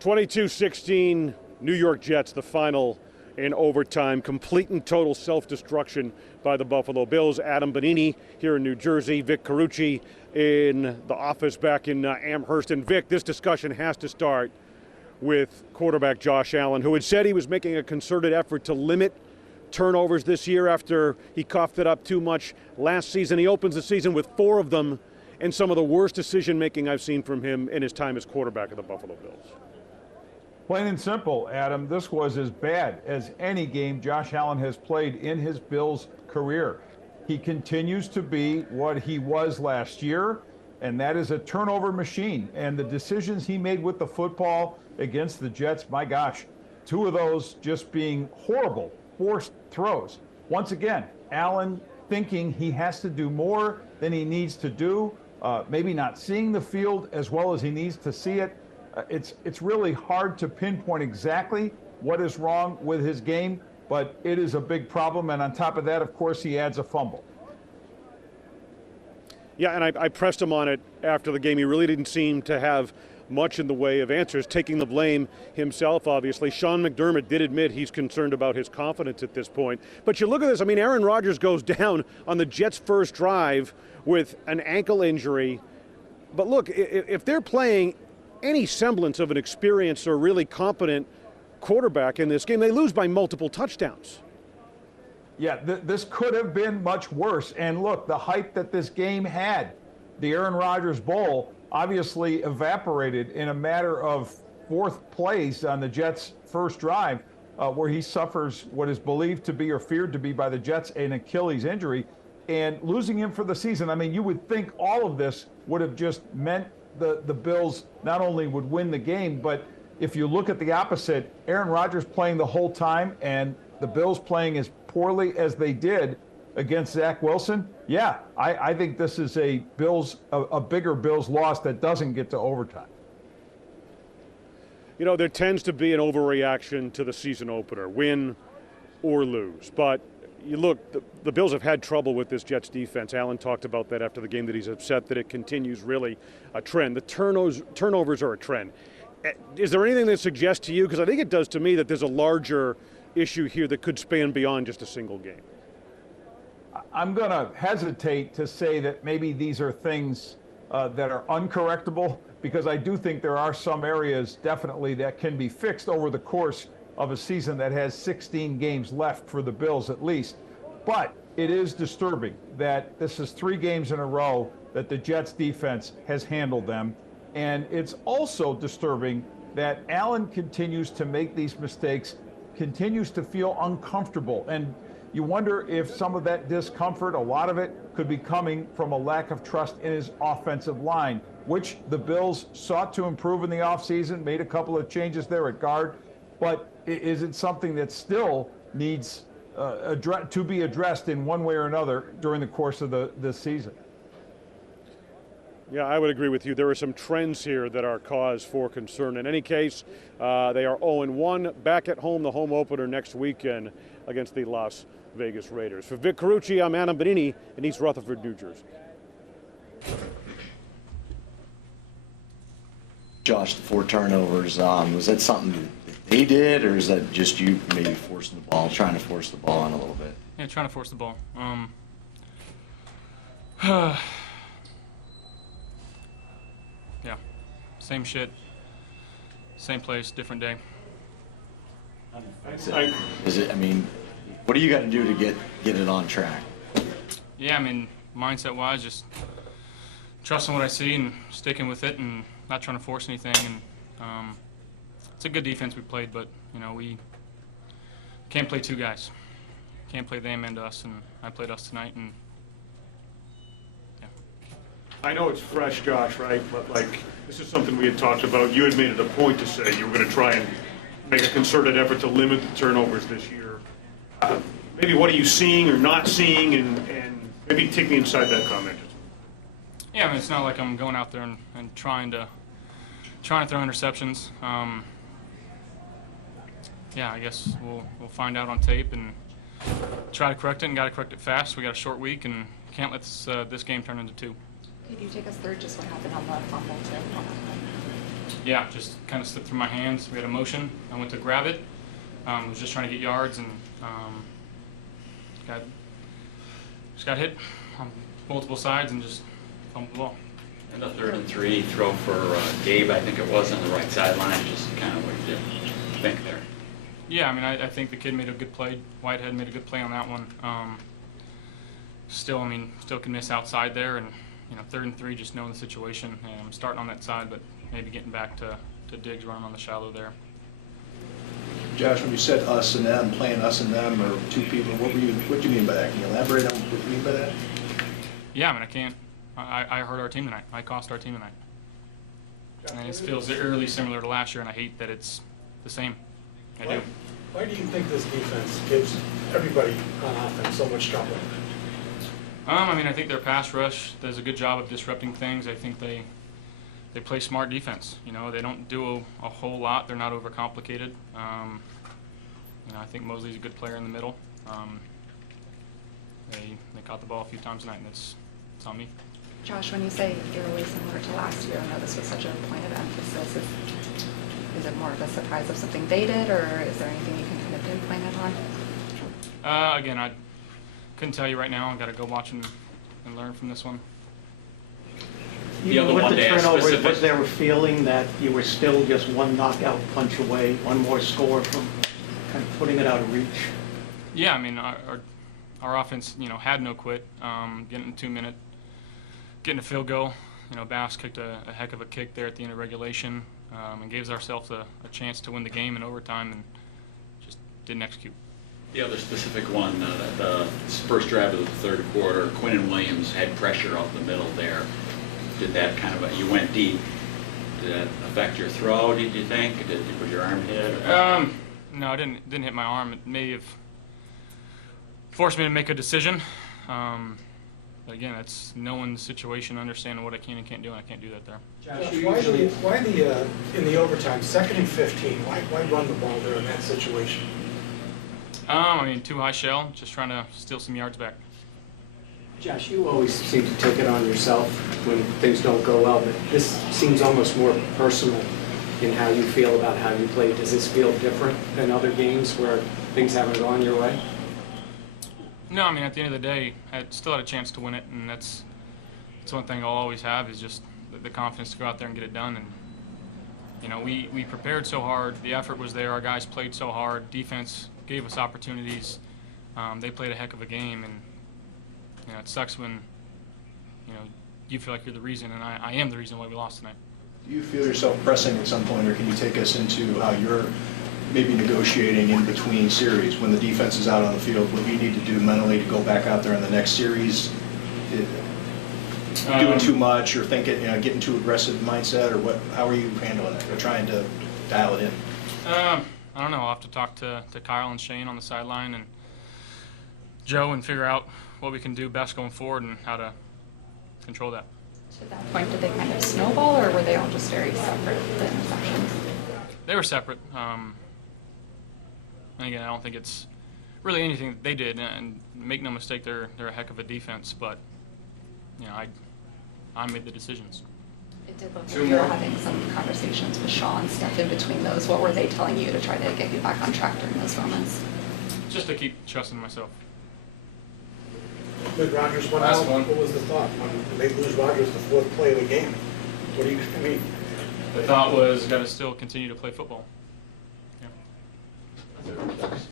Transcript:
22-16, New York Jets, the final in overtime. Complete and total self-destruction by the Buffalo Bills. Adam Benigni here in New Jersey, Vic Carucci in the office back in Amherst. And Vic, this discussion has to start with quarterback Josh Allen, who had said he was making a concerted effort to limit turnovers this year after he coughed it up too much last season. He opens the season with 4 of them, and some of the worst decision-making I've seen from him in his time as quarterback of the Buffalo Bills. Plain and simple, Adam, this was as bad as any game Josh Allen has played in his Bills career. He continues to be what he was last year, and that is a turnover machine. And the decisions he made with the football against the Jets, my gosh, 2 of those just being horrible, forced throws. Once again, Allen thinking he has to do more than he needs to do, maybe not seeing the field as well as he needs to see it. It's really hard to pinpoint exactly what is wrong with his game, but it is a big problem. And on top of that, of course, he adds a fumble. Yeah, and I pressed him on it after the game. He really didn't seem to have much in the way of answers, taking the blame himself, obviously. Sean McDermott did admit he's concerned about his confidence at this point. But you look at this, I mean, Aaron Rodgers goes down on the Jets' first drive with an ankle injury. But look, if they're playing any semblance of an experienced or really competent quarterback in this game, they lose by multiple touchdowns. Yeah, this could have been much worse. And look, the hype that this game had, the Aaron Rodgers Bowl, obviously evaporated in a matter of 4th plays on the Jets' first drive, where he suffers what is believed to be or feared to be by the Jets an Achilles injury, and losing him for the season. I mean, you would think all of this would have just meant the Bills not only would win the game, but if you look at the opposite, Aaron Rodgers playing the whole time and the Bills playing as poorly as they did against Zach Wilson, yeah, I think this is a bigger Bills loss that doesn't get to overtime. You know, there tends to be an overreaction to the season opener, win or lose. But you look, the Bills have had trouble with this Jets defense. Allen talked about that after the game, that he's upset that it continues really a trend. The turnovers are a trend. Is there anything that suggests to you, because I think it does to me, that there's a larger issue here that could span beyond just a single game? I'm going to hesitate to say that maybe these are things that are uncorrectable, because I do think there are some areas definitely that can be fixed over the course of a season that has 16 games left for the Bills at least. But it is disturbing that this is 3 games in a row that the Jets defense has handled them. And it's also disturbing that Allen continues to make these mistakes, continues to feel uncomfortable. And you wonder if some of that discomfort, a lot of it, could be coming from a lack of trust in his offensive line, which the Bills sought to improve in the offseason, made a couple of changes there at guard. But is it something that still needs to be addressed in one way or another during the course of this season? Yeah, I would agree with you. There are some trends here that are cause for concern. In any case, they are 0-1 back at home, the home opener next weekend against the Las Vegas Raiders. For Vic Carucci, I'm Adam Benigni in East Rutherford, New Jersey. Josh, the 4 turnovers, was that something that they did, or is that just you maybe forcing the ball, trying to force the ball in a little bit? Yeah, trying to force the ball. Yeah, same shit, same place, different day. Is it? I mean, what do you got to do to get it on track? Yeah, I mean, mindset-wise, just trusting what I see and sticking with it and not trying to force anything. And it's a good defense we played, but you know, we can't play 2 guys. Can't play them and us, and I played us tonight. And yeah. I know it's fresh, Josh, right? But like, this is something we had talked about. You had made it a point to say you were going to try and make a concerted effort to limit the turnovers this year. Maybe what are you seeing or not seeing, and maybe take me inside that comment. Yeah, I mean, it's not like I'm going out there and trying to throw interceptions. Yeah, I guess we'll find out on tape and try to correct it, and got to correct it fast. We got a short week and can't let this game turn into 2. Could you take us through just what happened on the fumble too? yeah, just kind of slipped through my hands. We had a motion. I went to grab it. Was just trying to get yards and just got hit on multiple sides and just fumbled the ball. And the 3rd and 3 throw for Gabe, I think it was, on the right sideline, just kind of what you think there. Yeah, I mean, I think the kid made a good play. Whitehead made a good play on that one. Still can miss outside there, and 3rd and 3, just knowing the situation. And I'm starting on that side, but maybe getting back to Diggs running on the shallow there. Josh, when you said us and them, playing us and them, or two people, what do you mean by that? Can you elaborate on what you mean by that? Yeah, I mean, I can't. I hurt our team tonight. I cost our team tonight. And it feels eerily similar to last year, and I hate that it's the same. I do. Why do you think this defense gives everybody on offense so much trouble? I mean, I think their pass rush does a good job of disrupting things. I think they play smart defense. They don't do a whole lot. They're not overcomplicated. I think Mosley's a good player in the middle. They caught the ball a few times tonight, and it's on me. Josh, when you say eerily similar to last year, I know this was such a point of emphasis. Is it more of a surprise of something they did, or is there anything you can kind of pinpoint it on? Again, I couldn't tell you right now. I've got to go watch and learn from this one. The other With one the to ask turnover, specific. was there a feeling that you were still just one knockout punch away, one more score from kind of putting it out of reach? Yeah, I mean, our offense, had no quit. Getting 2 minute, getting a field goal. Bass kicked a heck of a kick there at the end of regulation, and gave ourselves a chance to win the game in overtime, and just didn't execute. The other specific one, the first drive of the 3rd quarter, Quinn Williams had pressure up the middle there. Did that you went deep. Did that affect your throw, did you think? Did you put your arm hit? No, it didn't hit my arm. It may have forced me to make a decision. But again, that's knowing the situation, understanding what I can and can't do, and I can't do that there. Josh, why in the overtime, 2nd and 15, why run the ball there in that situation? I mean, too high shell, just trying to steal some yards back. Josh, you always seem to take it on yourself when things don't go well, but this seems almost more personal in how you feel about how you played. Does this feel different than other games where things haven't gone your way? No, I mean, at the end of the day, I still had a chance to win it, and that's one thing I'll always have is just the confidence to go out there and get it done. And we prepared so hard, the effort was there, our guys played so hard, defense gave us opportunities, they played a heck of a game, and it sucks when you feel like you're the reason, and I am the reason why we lost tonight. Do you feel yourself pressing at some point, or can you take us into how you're maybe negotiating in between series when the defense is out on the field? What do you need to do mentally to go back out there in the next series? Doing too much, or thinking, getting too aggressive mindset, or what? How are you handling it, or trying to dial it in? I don't know. I'll have to talk to Kyle and Shane on the sideline and Joe and figure out what we can do best going forward and how to control that. To that point, did they kind of snowball, or were they all just very separate, the interceptions? They were separate. And again, I don't think it's really anything that they did. And make no mistake, they're a heck of a defense. But I made the decisions. It did look like you were having some conversations with Shaw and stuff in between those. What were they telling you to try to get you back on track during those moments? Just to keep trusting myself. When Rodgers went out, what was the thought? When they lose Rodgers the 4th play of the game, what do you mean? The thought was got to still continue to play football.